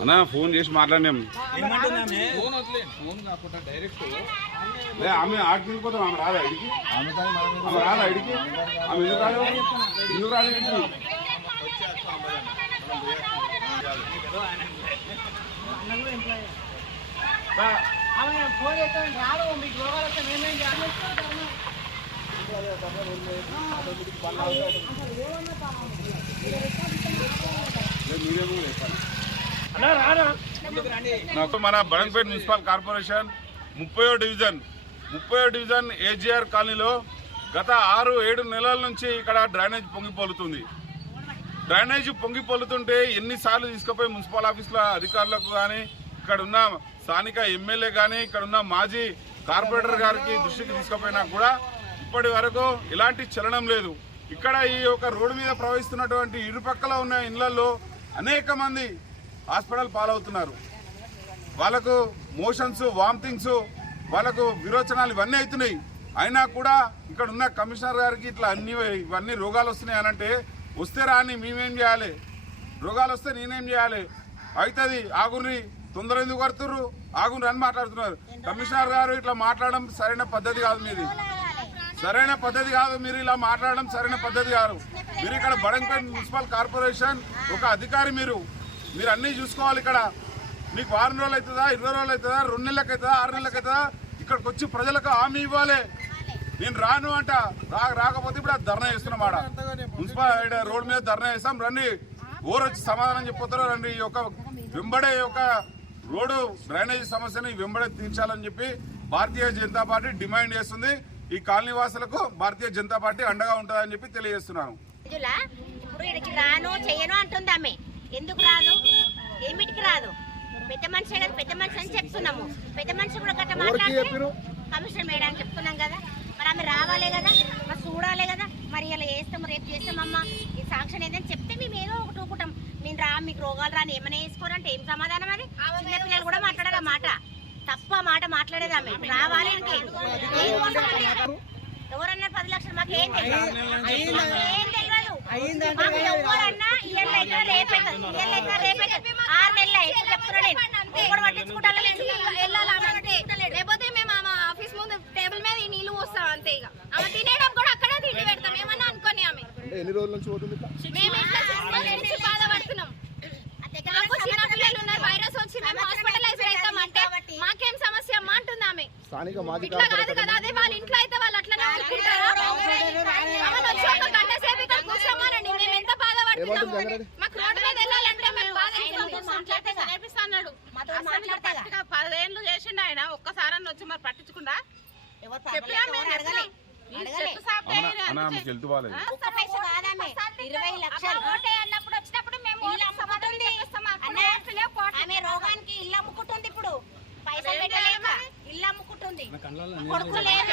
అన్నా ఫోన్ చేసి మాట్లాడినాం ఆమె ఆడికి వెళ్ళిపోతాం ఆమె రాదా ఇడికి ఆమె రాదా ఇడికి ఆమె ఎందుకు రాలేదు ఎందుకు రాలేదు ఫోన్ చేస్తాను రాదు మీకు రోగాలు వస్తే మేమేం చేయాలి నాకు మన బడంపేట మున్సిపల్ కార్పొరేషన్ ముప్పయో డివిజన్ ముప్పయో డివిజన్ ఏజీఆర్ కాలనీలో గత ఆరు ఏడు నెలల నుంచి ఇక్కడ డ్రైనేజ్ పొంగిపోలుతుంది డ్రైనేజ్ పొంగిపోలుతుంటే ఎన్నిసార్లు తీసుకుపోయి మున్సిపల్ ఆఫీసుల అధికారులకు కానీ ఇక్కడ ఉన్న స్థానిక ఎమ్మెల్యే కానీ ఇక్కడ ఉన్న మాజీ కార్పొరేటర్ గారికి దృష్టికి తీసుకుపోయినా కూడా ఇప్పటి వరకు ఇలాంటి చలనం లేదు ఇక్కడ ఈ యొక్క రోడ్డు మీద ప్రవహిస్తున్నటువంటి ఇరుపక్కల ఉన్న ఇళ్లలో అనేక మంది హాస్పిటల్ పాలవుతున్నారు వాళ్ళకు మోషన్స్ వామిటింగ్స్ వాళ్ళకు విరోచనాలు ఇవన్నీ అవుతున్నాయి అయినా కూడా ఇక్కడ ఉన్న కమిషనర్ గారికి ఇట్లా అన్ని ఇవన్నీ రోగాలు వస్తున్నాయి అని అంటే వస్తే రాని మేమేం చేయాలి రోగాలు వస్తే నేనేం చేయాలి అవుతుంది ఆగుని తొందర ఎందుకు కడుతుర్రు ఆగుని అని మాట్లాడుతున్నారు కమిషనర్ గారు ఇట్లా మాట్లాడడం సరైన పద్ధతి కాదు మీది సరైన పద్ధతి కాదు మీరు ఇలా మాట్లాడడం సరైన పద్ధతి కాదు మీరు ఇక్కడ బడంపేట మున్సిపల్ కార్పొరేషన్ ఒక అధికారి మీరు మీరు అన్నీ చూసుకోవాలి ఇక్కడ మీకు వారం రోజులు అవుతుందా ఇరవై రోజులు అవుతుందా రెండు నెలలకు అవుతుందా ఆరు నెలలకు అవుతుందా ఇక్కడికి వచ్చి ప్రజలకు హామీ ఇవ్వాలి నేను రాను అంట రాకపోతే ఇప్పుడు ధర్నా చేస్తున్నాం ఆడ మున్సిపల్ రోడ్ మీద ధర్నా చేస్తాం రండి ఊరొచ్చి వచ్చి సమాధానం చెప్పొద్దారు రండి ఈ యొక్క వెంబడే యొక్క రోడ్డు డ్రైనేజ్ సమస్యని వెంబడే తీర్చాలని చెప్పి భారతీయ జనతా పార్టీ డిమాండ్ చేస్తుంది ఈ కాలనీ వాసులకు భారతీయ జనతా పార్టీ అండగా ఉంటుందని చెప్పి తెలియజేస్తున్నాను రాను అంటుంది ఎందుకు రాదు ఏమిటికి రాదు పెద్ద మనిషి అయినా పెద్ద మనిషి అని చెప్తున్నాము పెద్ద మనిషి కూడా గట్ట మాట్లాడితే కమిషన్ వేయడానికి చెప్తున్నాం కదా మరి ఆమె రావాలి కదా మరి చూడాలి కదా మరి ఇలా చేస్తాం రేపు చేస్తామమ్మా ఈ సాంక్షన్ ఏదని చెప్తే మేము ఏదో ఒకటి ఊపుకుంటాం మేము రా మీకు రోగాలు రాని ఏమైనా వేసుకోరంటే ఏం సమాధానం అది చిన్నపిల్లలు కూడా మాట్లాడారు మాట తప్ప మాట మాట్లాడేది ఆమె రావాలి అంటే ఎవరన్నారు పది లక్షలు ఏం తెలియదు మేము టేబుల్ మీద నీళ్లు పోస్తాం అంతే ఇక అక్కడే తిండి పెడతాం ఏమన్నా అనుకోని ఎన్ని రోజుల నుంచి పోతుంది వైరస్ వచ్చి మేము హాస్పిటలైజ్ అవుతామంటే మాకేం సమస్య అమ్మ అంటుంది ఆమె ఇట్లా కాదు కదా అదే వాళ్ళ ఇంట్లో అయితే వాళ్ళు అట్లనే మేము ఎంత బాధపడుతున్నాము మాకు రోడ్డు మీద వెళ్ళాలంటే మేము పదేళ్ళు చేసిండు ఆయన ఒక్కసారని వచ్చి మరి పట్టించకుండా ఇరవై లక్షలు వచ్చినప్పుడు మేము రోగానికి ఇల్లు అమ్ముకుంటుంది ఇప్పుడు పైసలు ఇల్లు అమ్ముకుంటుంది కొడుకు లేదు